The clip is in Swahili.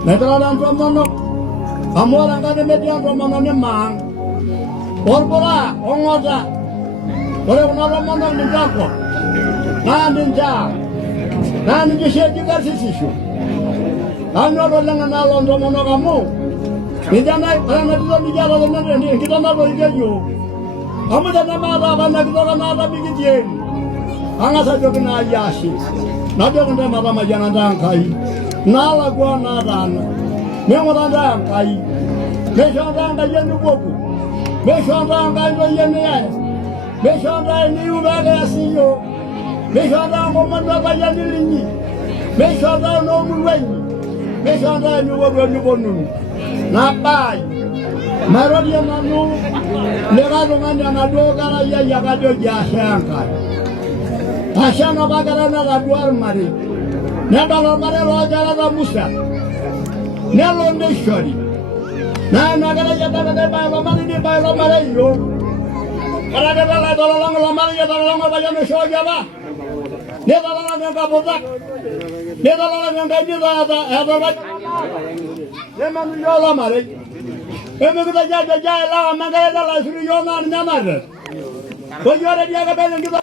Neteralan tomono, amualan kade median tomono ne mang. Orbora, ongoza, ore unaro mono ninjako, ninja, ninja juga sisishu. Ano rolang analon tomono kamu, ninja naik karena itu ninja rolang nanti kita nalo igeyo. Kamu jangan marah, karena kita kan marah bikin. Anga saja kena ayasi, nabi kena marah majan angkai, nala gua naran, memang angkai, mesang angkai yang nubuku. Mesang angkai yang ni, mesang angkai ni udah asiyo, mesang angkai komando yang ni lini, mesang angkai nomu lini, mesang angkai nubuku. Napai, marodia manu, negara mana nado cara ya kado jasa angkai. Asyana bagarana la duar mari. Nabalo mari lo jala da musa. Nelo ndeshori. Na nagara jata da ba lo mari di ba lo mari yo. Para de la do lo mari ya do lo ba ya no shoja ba. Ne da la ne ka boda. Ne da la ne ka di da da ba. Ne manu yo lo mari. E me da ja la magara da la suru yo na na mari. Ko yo re dia ka ba